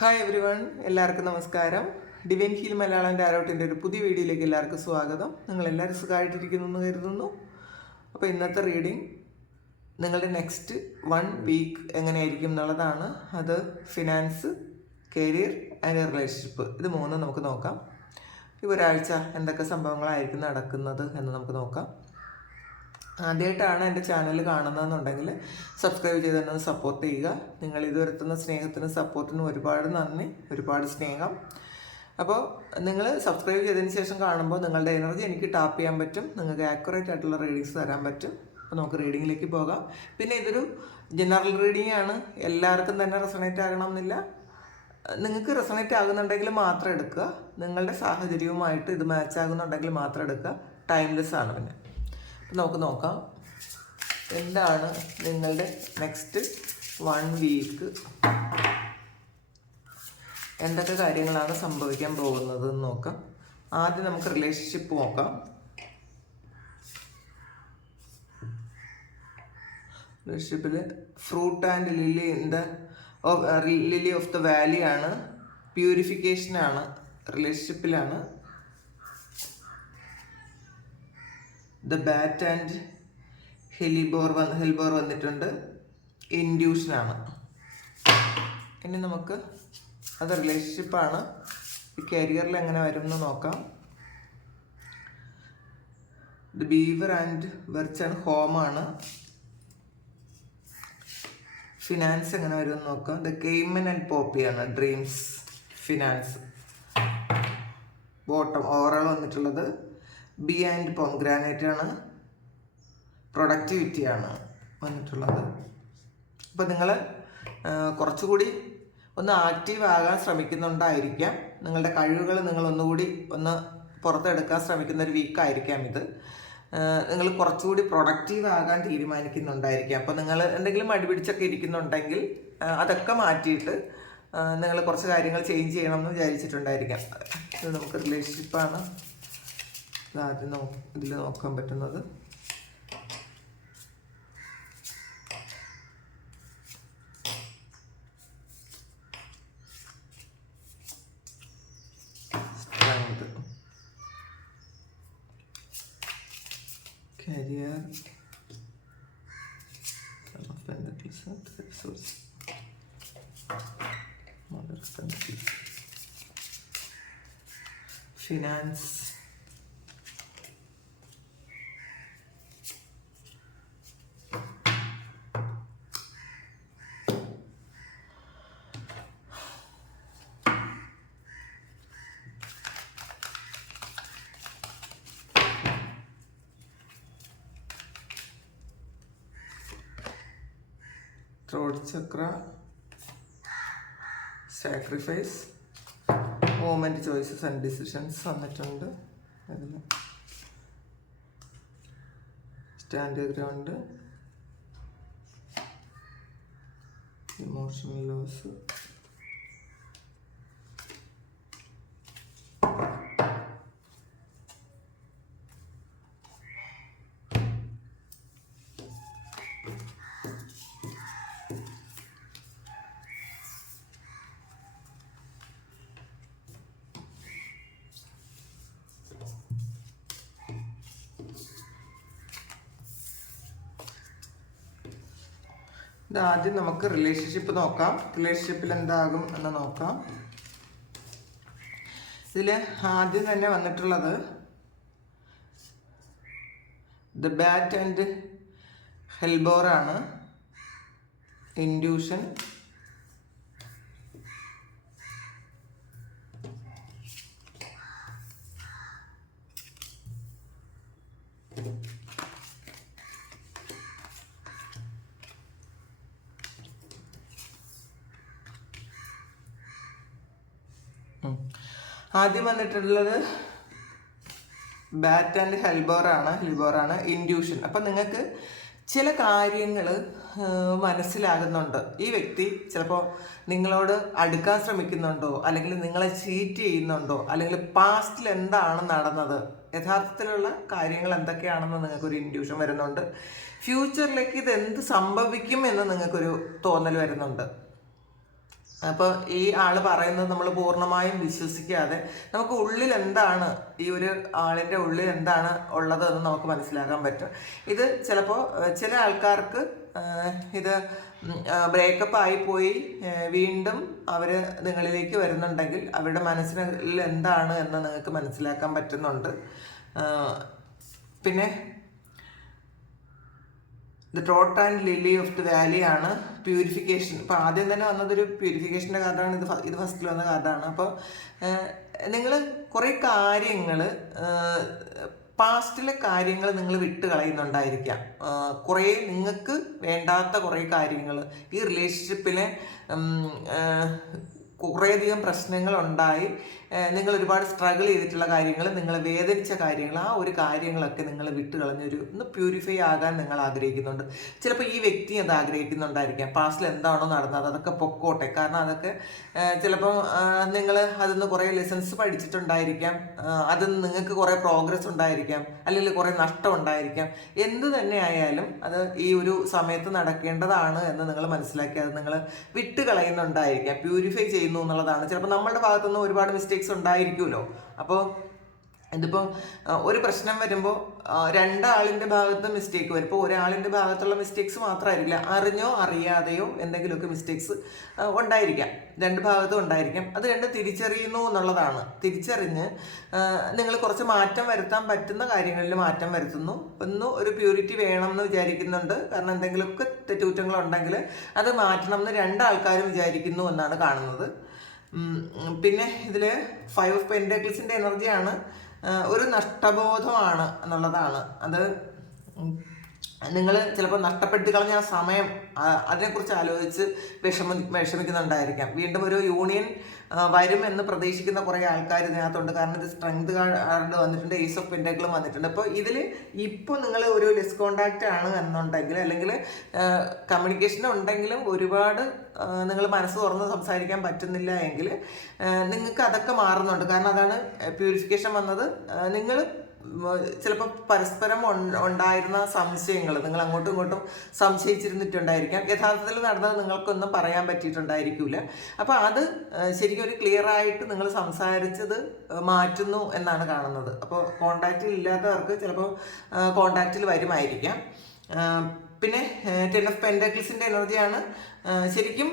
Hi every one, എല്ലാവർക്കും നമസ്കാരം. Divine heal Malayalam ടാരോട്ടിൻ്റെ ഒരു പുതിയ വീഡിയോയിലേക്ക് എല്ലാവർക്കും സ്വാഗതം. നിങ്ങളെല്ലാവരും സുഖമായിട്ടിരിക്കുന്നു എന്ന് കരുതുന്നു. അപ്പോൾ ഇന്നത്തെ റീഡിങ് നിങ്ങളുടെ നെക്സ്റ്റ് 1 വീക്ക് എങ്ങനെയായിരിക്കും എന്നുള്ളതാണ്. അത് ഫിനാൻസ്, കരിയർ ആൻഡ് റിലേഷൻഷിപ്പ്, ഇത് മൂന്നും നമുക്ക് നോക്കാം. ഈ ഒരാഴ്ച എന്തൊക്കെ സംഭവങ്ങളായിരിക്കും നടക്കുന്നത് എന്ന് നമുക്ക് നോക്കാം. ആദ്യമായിട്ടാണ് എൻ്റെ ചാനൽ കാണുന്നതെന്നുണ്ടെങ്കിൽ സബ്സ്ക്രൈബ് ചെയ്ത് തന്നെ സപ്പോർട്ട് ചെയ്യുക. നിങ്ങൾ ഇതുവരെത്തുന്ന സ്നേഹത്തിനും സപ്പോർട്ടിനും ഒരുപാട് നന്ദി, ഒരുപാട് സ്നേഹം. അപ്പോൾ നിങ്ങൾ സബ്സ്ക്രൈബ് ചെയ്തതിന് ശേഷം കാണുമ്പോൾ നിങ്ങളുടെ എനർജി എനിക്ക് ടാപ്പ് ചെയ്യാൻ പറ്റും, നിങ്ങൾക്ക് ആക്യുറേറ്റ് ആയിട്ടുള്ള റീഡിങ്സ് തരാൻ പറ്റും. അപ്പോൾ നമുക്ക് റീഡിങ്ങിലേക്ക് പോകാം. പിന്നെ ഇതൊരു ജനറൽ റീഡിംഗ് ആണ്, എല്ലാവർക്കും തന്നെ റെസണേറ്റ് ആകണമെന്നില്ല. നിങ്ങൾക്ക് റെസണേറ്റ് ആകുന്നുണ്ടെങ്കിൽ മാത്രം എടുക്കുക, നിങ്ങളുടെ സാഹചര്യവുമായിട്ട് ഇത് മാച്ച് ആകുന്നുണ്ടെങ്കിൽ മാത്രം എടുക്കുക. ടൈംലെസ് ആണ്. പിന്നെ നമുക്ക് നോക്കാം എന്താണ് നിങ്ങളുടെ നെക്സ്റ്റ് 1 വീക്ക്, എന്തൊക്കെ കാര്യങ്ങളാണ് സംഭവിക്കാൻ പോകുന്നത് എന്ന് നോക്കാം. ആദ്യം നമുക്ക് റിലേഷൻഷിപ്പ് നോക്കാം. റിലേഷൻഷിപ്പിൽ fruit and lily of the valley ആണ്, പ്യൂരിഫിക്കേഷനാണ്, റിലേഷൻഷിപ്പിലാണ്. ദ ബാറ്റ് ആൻഡ് ഹെലിബോർ വന്നിട്ടുണ്ട്, ഇൻഡ്യൂഷനാണ്. ഇനി നമുക്ക് അത് റിലേഷൻഷിപ്പാണ്. ഈ കരിയറിൽ എങ്ങനെ വരും എന്ന് നോക്കാം. The beaver and birch and ഹോമാണ്. ഫിനാൻസ് എങ്ങനെ വരും എന്ന് നോക്കാം. ദ കെയ്മൻ ആൻഡ് പോപ്പിയാണ്, ഡ്രീംസ്, ഫിനാൻസ്. ബോട്ടം ഓവറോൾ വന്നിട്ടുള്ളത് ബി ആൻഡ് പോംഗ്രാനൈറ്റ് ആണ്, പ്രൊഡക്ടിവിറ്റിയാണ് വന്നിട്ടുള്ളത്. അപ്പോൾ നിങ്ങൾ കുറച്ചുകൂടി ഒന്ന് ആക്റ്റീവ് ആകാൻ ശ്രമിക്കുന്നുണ്ടായിരിക്കാം. നിങ്ങളുടെ കഴിവുകൾ നിങ്ങൾ ഒന്നുകൂടി ഒന്ന് പുറത്തെടുക്കാൻ ശ്രമിക്കുന്ന ഒരു വീക്കായിരിക്കാം ഇത്. നിങ്ങൾ കുറച്ചുകൂടി പ്രൊഡക്റ്റീവ് ആകാൻ തീരുമാനിക്കുന്നുണ്ടായിരിക്കാം. അപ്പോൾ നിങ്ങൾ എന്തെങ്കിലും മടിപിടിച്ചൊക്കെ ഇരിക്കുന്നുണ്ടെങ്കിൽ അതൊക്കെ മാറ്റിയിട്ട് നിങ്ങൾ കുറച്ച് കാര്യങ്ങൾ ചേഞ്ച് ചെയ്യണമെന്ന് വിചാരിച്ചിട്ടുണ്ടായിരിക്കാം. ഇത് നമുക്ക് റിലേഷൻഷിപ്പാണ് ആദ്യം ഇതിൽ നോക്കാൻ പറ്റുന്നത്. Career, finance, throat Chakra, sacrifice, movement, choices and decisions വന്നിട്ടുണ്ട്. അതിൽ സ്റ്റാൻഡ് ഗ്രൗണ്ട്, ഇമോഷണൽ ലോസ്, ആദ്യം നമുക്ക് റിലേഷൻഷിപ്പ് നോക്കാം. റിലേഷൻഷിപ്പിൽ എന്താകും എന്ന് നോക്കാം. ഇതിൽ ആദ്യം തന്നെ വന്നിട്ടുള്ളത് ദ ബാറ്റ് ആൻഡ് ഹെൽബോറാണ്, ഇൻഡ്യൂഷൻ, ആദ്യം വന്നിട്ടുള്ളത് ബാറ്റ് ആൻഡ് ഹെൽബോറാണ്, ഇൻഡ്യൂഷൻ. അപ്പം നിങ്ങൾക്ക് ചില കാര്യങ്ങൾ മനസ്സിലാകുന്നുണ്ട്. ഈ വ്യക്തി ചിലപ്പോൾ നിങ്ങളോട് അടുക്കാൻ ശ്രമിക്കുന്നുണ്ടോ, അല്ലെങ്കിൽ നിങ്ങളെ ചീറ്റ് ചെയ്യുന്നുണ്ടോ, അല്ലെങ്കിൽ പാസ്റ്റിൽ എന്താണ് നടന്നത്, യഥാർത്ഥത്തിലുള്ള കാര്യങ്ങൾ എന്തൊക്കെയാണെന്ന് നിങ്ങൾക്കൊരു ഇൻഡ്യൂഷൻ വരുന്നുണ്ട്. ഫ്യൂച്ചറിലേക്ക് ഇത് എന്ത് സംഭവിക്കും എന്ന് നിങ്ങൾക്കൊരു തോന്നൽ വരുന്നുണ്ട്. അപ്പോൾ ഈ ആള് പറയുന്നത് നമ്മൾ പൂർണ്ണമായും വിശ്വസിക്കാതെ നമുക്ക് ഉള്ളിൽ എന്താണ്, ഈ ഒരു ആളിൻ്റെ ഉള്ളിൽ എന്താണ് ഉള്ളത് എന്ന് നമുക്ക് മനസ്സിലാക്കാൻ പറ്റും. ഇത് ചിലപ്പോൾ ചില ആൾക്കാർക്ക് ഇത് ബ്രേക്കപ്പ് ആയിപ്പോയി വീണ്ടും അവർ നിങ്ങളിലേക്ക് വരുന്നുണ്ടെങ്കിൽ അവരുടെ മനസ്സിനുള്ളിൽ എന്താണ് എന്ന് നിങ്ങൾക്ക് മനസ്സിലാക്കാൻ പറ്റുന്നുണ്ട്. പിന്നെ the trot and lily of the valley ആണ് പ്യൂരിഫിക്കേഷൻ. ഇപ്പോൾ ആദ്യം തന്നെ വന്നതൊരു പ്യൂരിഫിക്കേഷൻ്റെ കാർഡാണ്. ഇത് ഫസ്റ്റിൽ വന്ന കാർഡാണ്. അപ്പോൾ നിങ്ങൾ കുറേ കാര്യങ്ങൾ, പാസ്റ്റിലെ കാര്യങ്ങൾ നിങ്ങൾ വിട്ട് കളയുന്നുണ്ടായിരിക്കാം. കുറേ നിങ്ങൾക്ക് വേണ്ടാത്ത കുറേ കാര്യങ്ങൾ ഈ റിലേഷൻഷിപ്പിലെ കുറേയധികം പ്രശ്നങ്ങളുണ്ടായി, നിങ്ങൾ ഒരുപാട് സ്ട്രഗിൾ ചെയ്തിട്ടുള്ള കാര്യങ്ങൾ, നിങ്ങളെ വേദനിച്ച കാര്യങ്ങൾ, ആ ഒരു കാര്യങ്ങളൊക്കെ നിങ്ങൾ വിട്ട് കളഞ്ഞൊരു ഒന്ന് പ്യൂരിഫൈ ആകാൻ നിങ്ങൾ ആഗ്രഹിക്കുന്നുണ്ട്. ചിലപ്പോൾ ഈ വ്യക്തി അത് ആഗ്രഹിക്കുന്നുണ്ടായിരിക്കാം. പാസ്റ്റിൽ എന്താണോ നടന്നത് അതൊക്കെ പൊക്കോട്ടെ. കാരണം അതൊക്കെ ചിലപ്പം നിങ്ങൾ അതിൽ നിന്ന് കുറേ ലെസൺസ് പഠിച്ചിട്ടുണ്ടായിരിക്കാം, അതിൽ നിന്ന് നിങ്ങൾക്ക് കുറേ പ്രോഗ്രസ് ഉണ്ടായിരിക്കാം, അല്ലെങ്കിൽ കുറേ നഷ്ടം ഉണ്ടായിരിക്കാം. എന്ത് തന്നെ ആയാലും അത് ഈ ഒരു സമയത്ത് നടക്കേണ്ടതാണ് എന്ന് നിങ്ങൾ മനസ്സിലാക്കി അത് നിങ്ങൾ വിട്ട് കളയുന്നുണ്ടായിരിക്കാം, പ്യൂരിഫൈ ചെയ്യുന്നു എന്നുള്ളതാണ്. ചിലപ്പോൾ നമ്മളുടെ ഭാഗത്തുനിന്ന് ഒരുപാട് മിസ്റ്റേക്സ് ഉണ്ടായിരിക്കുമല്ലോ. അപ്പോൾ ഇതിപ്പോൾ ഒരു പ്രശ്നം വരുമ്പോൾ രണ്ടാളിൻ്റെ ഭാഗത്ത് മിസ്റ്റേക്ക് വരും. ഇപ്പോൾ ഒരാളിൻ്റെ ഭാഗത്തുള്ള മിസ്റ്റേക്സ് മാത്രമായിരിക്കില്ല, അറിഞ്ഞോ അറിയാതെയോ എന്തെങ്കിലുമൊക്കെ മിസ്റ്റേക്സ് ഉണ്ടായിരിക്കാം, രണ്ട് ഭാഗത്തും ഉണ്ടായിരിക്കാം. അത് രണ്ടും തിരിച്ചറിയുന്നു എന്നുള്ളതാണ്. തിരിച്ചറിഞ്ഞ് നിങ്ങൾ കുറച്ച് മാറ്റം വരുത്താൻ പറ്റുന്ന കാര്യങ്ങളിൽ മാറ്റം വരുത്തുന്നു. ഒരു പ്യൂരിറ്റി വേണമെന്ന് വിചാരിക്കുന്നുണ്ട്. കാരണം എന്തെങ്കിലുമൊക്കെ തെറ്റുകുറ്റങ്ങളുണ്ടെങ്കിൽ അത് മാറ്റണം എന്ന് രണ്ടാൾക്കാരും വിചാരിക്കുന്നു എന്നാണ് കാണുന്നത്. പിന്നെ ഇതിൽ 5 ഓഫ് പെന്റക്കിൾസിൻ്റെ എനർജിയാണ്. ഒരു നഷ്ടബോധമാണ് എന്നുള്ളതാണ്. അത് നിങ്ങൾ ചിലപ്പോൾ നഷ്ടപ്പെടുത്തി കളഞ്ഞ ആ സമയം അതിനെക്കുറിച്ച് ആലോചിച്ച് വിഷമിക്കുന്നുണ്ടായിരിക്കാം. വീണ്ടും ഒരു യൂണിയൻ വരും എന്ന് പ്രതീക്ഷിക്കുന്ന കുറേ ആൾക്കാർ ഇതിനകത്തുണ്ട്. കാരണം ഇത് സ്ട്രെങ്ത് കാർഡ് വന്നിട്ടുണ്ട്, ഏസ് ഓഫ് പെന്റക്കിളും വന്നിട്ടുണ്ട്. അപ്പോൾ ഇതിൽ ഇപ്പോൾ നിങ്ങൾ ഒരു ഡിസ്കോണ്ടാക്റ്റ് ആണ് എന്നുണ്ടെങ്കിൽ, അല്ലെങ്കിൽ കമ്മ്യൂണിക്കേഷൻ ഉണ്ടെങ്കിലും ഒരുപാട് നിങ്ങൾ മനസ്സ് തുറന്ന് സംസാരിക്കാൻ പറ്റുന്നില്ല എങ്കിൽ നിങ്ങൾക്ക് അതൊക്കെ മാറുന്നുണ്ട്. കാരണം അതാണ് പ്യൂരിഫിക്കേഷൻ വന്നത്. നിങ്ങൾ ചിലപ്പോൾ പരസ്പരം ഉണ്ടായിരുന്ന സംശയങ്ങൾ നിങ്ങൾ അങ്ങോട്ടും ഇങ്ങോട്ടും സംശയിച്ചിരുന്നിട്ടുണ്ടായിരിക്കാം. യഥാർത്ഥത്തിൽ നടന്നത് നിങ്ങൾക്കൊന്നും പറയാൻ പറ്റിയിട്ടുണ്ടായിരിക്കില്ല. അപ്പോൾ അത് ശരിക്കും ഒരു ക്ലിയർ ആയിട്ട് നിങ്ങൾ സംസാരിച്ചത് മാറ്റുന്നു എന്നാണ് കാണുന്നത്. അപ്പോൾ കോണ്ടാക്റ്റിൽ ഇല്ലാത്തവർക്ക് ചിലപ്പോൾ കോണ്ടാക്റ്റിൽ വരുമായിരിക്കാം. പിന്നെ 10 ഓഫ് പെന്റക്കിൾസിൻ്റെ എനർജിയാണ്. ശരിക്കും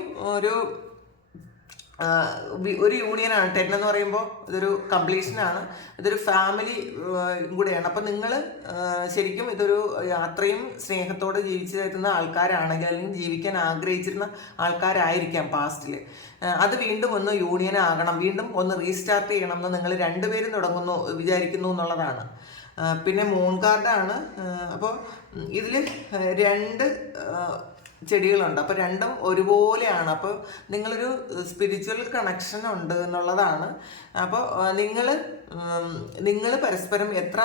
ഒരു യൂണിയനാണ് 10 എന്ന് പറയുമ്പോൾ. ഇതൊരു കംപ്ലീഷനാണ്, ഇതൊരു ഫാമിലി കൂടെയാണ്. അപ്പം നിങ്ങൾ ശരിക്കും ഇതൊരു അത്രയും സ്നേഹത്തോടെ ജീവിച്ചു തരുന്ന ആൾക്കാരാണെങ്കിൽ, അല്ലെങ്കിൽ ജീവിക്കാൻ ആഗ്രഹിച്ചിരുന്ന ആൾക്കാരായിരിക്കാം പാസ്റ്റിൽ. അത് വീണ്ടും ഒന്ന് യൂണിയൻ ആകണം, വീണ്ടും ഒന്ന് റീസ്റ്റാർട്ട് ചെയ്യണം എന്ന് നിങ്ങൾ രണ്ടുപേരും വിചാരിക്കുന്നു എന്നുള്ളതാണ്. പിന്നെ മൂൺ കാർഡാണ്. അപ്പോൾ ഇതിൽ 2 ചെടികളുണ്ട്. അപ്പോൾ രണ്ടും ഒരുപോലെയാണ്. അപ്പോൾ നിങ്ങളൊരു സ്പിരിച്വൽ കണക്ഷൻ ഉണ്ട് എന്നുള്ളതാണ്. അപ്പോൾ നിങ്ങൾ പരസ്പരം എത്ര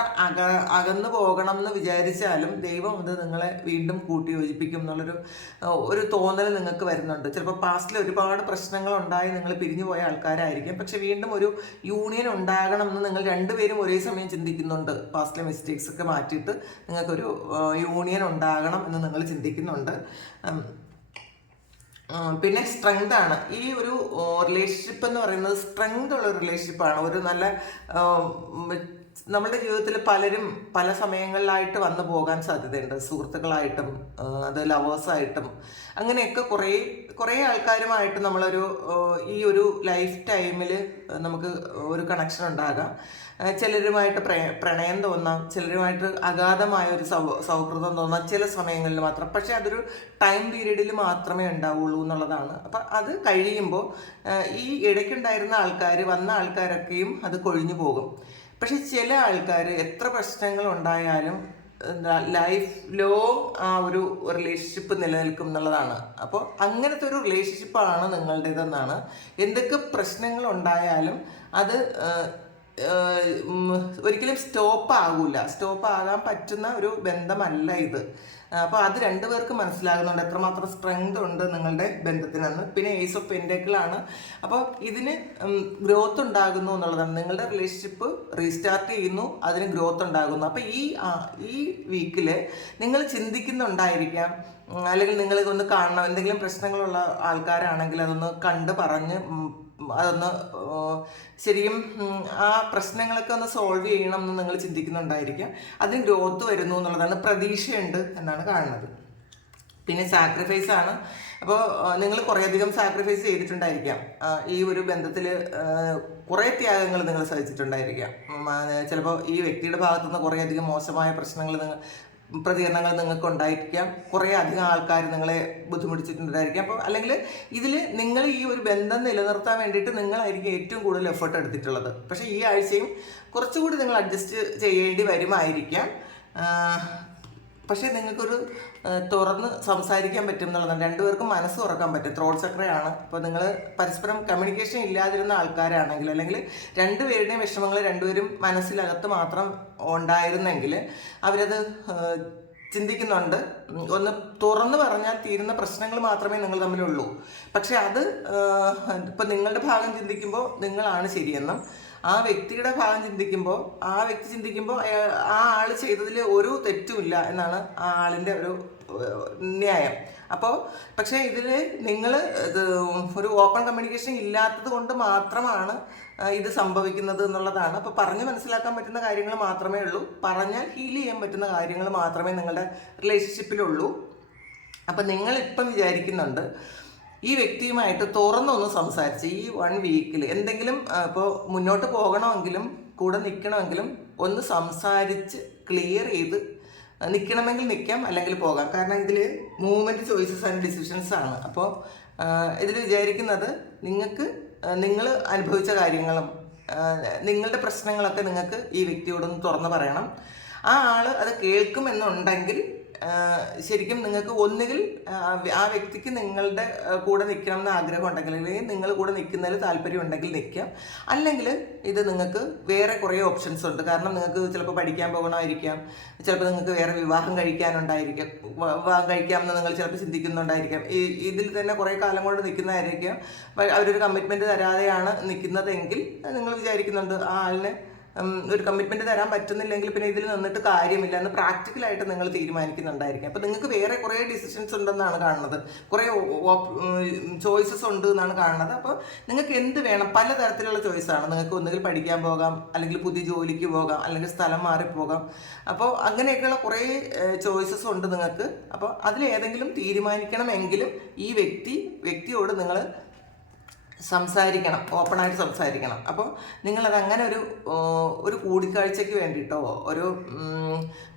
അകന്നു പോകണം എന്ന് വിചാരിച്ചാലും ദൈവം അത് നിങ്ങളെ വീണ്ടും കൂട്ടി യോജിപ്പിക്കും എന്നുള്ളൊരു തോന്നൽ നിങ്ങൾക്ക് വരുന്നുണ്ട്. ചിലപ്പോൾ പാസ്റ്റിൽ ഒരുപാട് പ്രശ്നങ്ങൾ ഉണ്ടായി നിങ്ങൾ പിരിഞ്ഞു പോയ ആൾക്കാരായിരിക്കും. പക്ഷെ വീണ്ടും ഒരു യൂണിയൻ ഉണ്ടാകണം എന്ന് നിങ്ങൾ രണ്ടുപേരും ഒരേ സമയം ചിന്തിക്കുന്നുണ്ട്. പാസ്റ്റിലെ മിസ്റ്റേക്സ് ഒക്കെ മാറ്റിയിട്ട് നിങ്ങൾക്കൊരു യൂണിയൻ ഉണ്ടാകണം എന്ന് നിങ്ങൾ ചിന്തിക്കുന്നുണ്ട്. പിന്നെ സ്ട്രെങ്ത് ആണ്. ഈ ഒരു റിലേഷൻഷിപ്പ് എന്ന് പറയുന്നത് സ്ട്രെങ്ത് ഉള്ള ഒരു റിലേഷൻഷിപ്പാണ്. ഒരു നല്ല നമ്മുടെ ജീവിതത്തിൽ പലരും പല സമയങ്ങളിലായിട്ട് വന്നു പോകാൻ സാധ്യതയുണ്ട്. സുഹൃത്തുക്കളായിട്ടും അത് ലവേഴ്സായിട്ടും അങ്ങനെയൊക്കെ കുറേ ആൾക്കാരുമായിട്ട് നമ്മളൊരു ഈ ഒരു ലൈഫ് ടൈമിൽ നമുക്ക് ഒരു കണക്ഷൻ ഉണ്ടാകാം. ചിലരുമായിട്ട് പ്രണയം തോന്നാം, ചിലരുമായിട്ട് അഗാധമായ ഒരു സൗഹൃദം തോന്നാം ചില സമയങ്ങളിൽ മാത്രം. പക്ഷെ അതൊരു ടൈം പീരീഡിൽ മാത്രമേ ഉണ്ടാവുള്ളൂ എന്നുള്ളതാണ്. അപ്പം അത് കഴിയുമ്പോൾ ഈ ഇടയ്ക്കുണ്ടായിരുന്ന വന്ന ആൾക്കാരൊക്കെയും അത് കൊഴിഞ്ഞു പോകും. പക്ഷെ ചില ആൾക്കാർ എത്ര പ്രശ്നങ്ങൾ ഉണ്ടായാലും ലൈഫ് ലോങ് ആ ഒരു റിലേഷൻഷിപ്പ് നിലനിൽക്കും എന്നുള്ളതാണ്. അപ്പോൾ അങ്ങനത്തെ ഒരു റിലേഷൻഷിപ്പാണ് നിങ്ങളുടേതെന്നാണ്. എന്തൊക്കെ പ്രശ്നങ്ങൾ ഉണ്ടായാലും അത് ഒരിക്കലും സ്റ്റോപ്പ് ആകാൻ പറ്റുന്ന ഒരു ബന്ധമല്ല ഇത്. അപ്പോൾ അത് രണ്ടുപേർക്ക് മനസ്സിലാകുന്നുണ്ട് എത്രമാത്രം സ്ട്രെങ്ത് ഉണ്ട് നിങ്ങളുടെ ബന്ധത്തിനെന്ന്. പിന്നെ ഏസ് ഓഫ് പെന്റക്കിളാണ്. അപ്പോൾ ഇതിന് ഗ്രോത്ത് ഉണ്ടാകുന്നു എന്നുള്ളതാണ്. നിങ്ങളുടെ റിലേഷൻഷിപ്പ് റീസ്റ്റാർട്ട് ചെയ്യുന്നു, അതിന് ഗ്രോത്ത് ഉണ്ടാകുന്നു. അപ്പോൾ ഈ വീക്കിൽ നിങ്ങൾ ചിന്തിക്കുന്നുണ്ടായിരിക്കാം, അല്ലെങ്കിൽ നിങ്ങൾ ഒന്ന് കാണണം, എന്തെങ്കിലും പ്രശ്നങ്ങളുള്ള ആൾക്കാരാണെങ്കിൽ അതൊന്ന് കണ്ട് പറഞ്ഞ് അതൊന്ന് ശരിക്കും ആ പ്രശ്നങ്ങളൊക്കെ ഒന്ന് സോൾവ് ചെയ്യണം എന്ന് നിങ്ങൾ ചിന്തിക്കുന്നുണ്ടായിരിക്കാം. അതിന് ഗ്രോത്ത് വരുന്നു എന്നുള്ളതാണ്, പ്രതീക്ഷയുണ്ട് എന്നാണ് കാണുന്നത്. പിന്നെ സാക്രിഫൈസ് ആണ്. അപ്പോൾ നിങ്ങൾ കുറേയധികം സാക്രിഫൈസ് ചെയ്തിട്ടുണ്ടായിരിക്കാം. ഈ ഒരു ബന്ധത്തിൽ കുറേ ത്യാഗങ്ങൾ നിങ്ങൾ സഹിച്ചിട്ടുണ്ടായിരിക്കാം. ചിലപ്പോൾ ഈ വ്യക്തിയുടെ ഭാഗത്തുനിന്ന് കുറേയധികം മോശമായ പ്രതികരണങ്ങൾ നിങ്ങൾക്ക് ഉണ്ടായിരിക്കാം. കുറേ അധികം ആൾക്കാർ നിങ്ങളെ ബുദ്ധിമുട്ടിച്ചിട്ടുണ്ടായിരിക്കാം. അപ്പോൾ അല്ലെങ്കിൽ ഇതിൽ നിങ്ങൾ ഈ ഒരു ബന്ധം നിലനിർത്താൻ വേണ്ടിയിട്ട് നിങ്ങളായിരിക്കും ഏറ്റവും കൂടുതൽ എഫേർട്ട് എടുത്തിട്ടുള്ളത്. പക്ഷേ ഈ ആഴ്ചയും കുറച്ചുകൂടി നിങ്ങൾ അഡ്ജസ്റ്റ് ചെയ്യേണ്ടി വരുമായിരിക്കാം. പക്ഷേ നിങ്ങൾക്കൊരു തുറന്ന് സംസാരിക്കാൻ പറ്റും എന്നുള്ളതാണ്. രണ്ടുപേർക്കും മനസ്സ് തുറക്കാൻ പറ്റും. ത്രോട്ട് ചക്രയാണ്. അപ്പോൾ നിങ്ങൾ പരസ്പരം കമ്മ്യൂണിക്കേഷൻ ഇല്ലാതിരുന്ന ആൾക്കാരാണെങ്കിൽ, അല്ലെങ്കിൽ രണ്ടുപേരുടെയും വിഷമങ്ങൾ രണ്ടുപേരും മനസ്സിലകത്ത് മാത്രം ഉണ്ടായിരുന്നെങ്കിൽ അവരത് ചിന്തിക്കുന്നുണ്ട്. ഒന്ന് തുറന്നു പറഞ്ഞാൽ തീരുന്ന പ്രശ്നങ്ങൾ മാത്രമേ നിങ്ങൾ തമ്മിലുള്ളൂ. പക്ഷെ അത് ഇപ്പം നിങ്ങളുടെ ഭാഗം ചിന്തിക്കുമ്പോൾ നിങ്ങളാണ് ശരിയെന്നും, ആ വ്യക്തിയുടെ ഭാഗം ചിന്തിക്കുമ്പോൾ ആ ആൾ ചെയ്തതിൽ ഒരു തെറ്റുമില്ല എന്നാണ് ആ ആളിൻ്റെ ഒരു ന്യായം. അപ്പോൾ പക്ഷേ ഇതിൽ നിങ്ങൾ ഒരു ഓപ്പൺ കമ്മ്യൂണിക്കേഷൻ ഇല്ലാത്തത് കൊണ്ട് മാത്രമാണ് ഇത് സംഭവിക്കുന്നത് എന്നുള്ളതാണ്. അപ്പോൾ പറഞ്ഞ് മനസ്സിലാക്കാൻ പറ്റുന്ന കാര്യങ്ങൾ മാത്രമേ ഉള്ളൂ. പറഞ്ഞാൽ ഹീൽ ചെയ്യാൻ പറ്റുന്ന കാര്യങ്ങൾ മാത്രമേ നിങ്ങളുടെ റിലേഷൻഷിപ്പിലുള്ളൂ. അപ്പം നിങ്ങളിപ്പം വിചാരിക്കുന്നുണ്ട് ഈ വ്യക്തിയുമായിട്ട് തുറന്നൊന്ന് സംസാരിച്ച് ഈ 1 വീക്കിൽ എന്തെങ്കിലും ഇപ്പോൾ മുന്നോട്ട് പോകണമെങ്കിലും കൂടെ നിൽക്കണമെങ്കിലും ഒന്ന് സംസാരിച്ച് ക്ലിയർ ചെയ്ത് നിൽക്കണമെങ്കിൽ നിൽക്കാം, അല്ലെങ്കിൽ പോകാം. കാരണം ഇതിൽ മൂവ്മെൻറ്റ്, ചോയ്സസ് ആൻഡ് ഡിസിഷൻസ് ആണ്. അപ്പോൾ ഇതിൽ വിചാരിക്കുന്നത് നിങ്ങൾ അനുഭവിച്ച കാര്യങ്ങളും നിങ്ങളുടെ പ്രശ്നങ്ങളൊക്കെ നിങ്ങൾക്ക് ഈ വ്യക്തിയോടൊന്ന് തുറന്ന് പറയണം. ആ ആൾ അത് കേൾക്കുമെന്നുണ്ടെങ്കിൽ ശരിക്കും നിങ്ങൾക്ക് ഒന്നുകിൽ ആ വ്യക്തിക്ക് നിങ്ങളുടെ കൂടെ നിൽക്കണം എന്ന് ആഗ്രഹം ഉണ്ടെങ്കിൽ, അല്ലെങ്കിൽ നിങ്ങൾ കൂടെ നിൽക്കുന്നതിൽ താല്പര്യം ഉണ്ടെങ്കിൽ നിൽക്കാം. അല്ലെങ്കിൽ ഇത് നിങ്ങൾക്ക് വേറെ കുറേ ഓപ്ഷൻസ് ഉണ്ട്. കാരണം നിങ്ങൾക്ക് ചിലപ്പോൾ പഠിക്കാൻ പോകണമായിരിക്കാം, ചിലപ്പോൾ നിങ്ങൾക്ക് വേറെ വിവാഹം കഴിക്കാമെന്ന് നിങ്ങൾ ചിലപ്പോൾ ചിന്തിക്കുന്നുണ്ടായിരിക്കാം. ഇതിൽ തന്നെ കുറേ കാലം കൊണ്ട് നിൽക്കുന്നതായിരിക്കാം. അവരൊരു കമ്മിറ്റ്മെൻറ്റ് തരാതെയാണ് നിൽക്കുന്നതെങ്കിൽ നിങ്ങൾ വിചാരിക്കുന്നുണ്ട് ആ ആളിനെ ഒരു കമ്മിറ്റ്മെൻറ്റ് തരാൻ പറ്റുന്നില്ലെങ്കിൽ പിന്നെ ഇതിൽ നിന്നിട്ട് കാര്യമില്ല എന്ന് പ്രാക്ടിക്കലായിട്ട് നിങ്ങൾ തീരുമാനിക്കുന്നുണ്ടായിരിക്കും. അപ്പോൾ നിങ്ങൾക്ക് വേറെ കുറേ ഡിസിഷൻസ് ഉണ്ടെന്നാണ് കാണുന്നത്, കുറേ ചോയ്സസ് ഉണ്ട് എന്നാണ് കാണുന്നത്. അപ്പോൾ നിങ്ങൾക്ക് എന്ത് വേണം, പലതരത്തിലുള്ള ചോയ്സാണ്. നിങ്ങൾക്ക് ഒന്നുകിൽ പഠിക്കാൻ പോകാം, അല്ലെങ്കിൽ പുതിയ ജോലിക്ക് പോകാം, അല്ലെങ്കിൽ സ്ഥലം മാറിപ്പോകാം. അപ്പോൾ അങ്ങനെയൊക്കെയുള്ള കുറേ ചോയ്സസ് ഉണ്ട് നിങ്ങൾക്ക്. അപ്പോൾ അതിലേതെങ്കിലും തീരുമാനിക്കണമെങ്കിലും ഈ വ്യക്തിയോട് നിങ്ങൾ സംസാരിക്കണം, ഓപ്പണായിട്ട് സംസാരിക്കണം. അപ്പോൾ നിങ്ങളത് അങ്ങനെ ഒരു കൂടിക്കാഴ്ചയ്ക്ക് വേണ്ടിയിട്ടോ ഒരു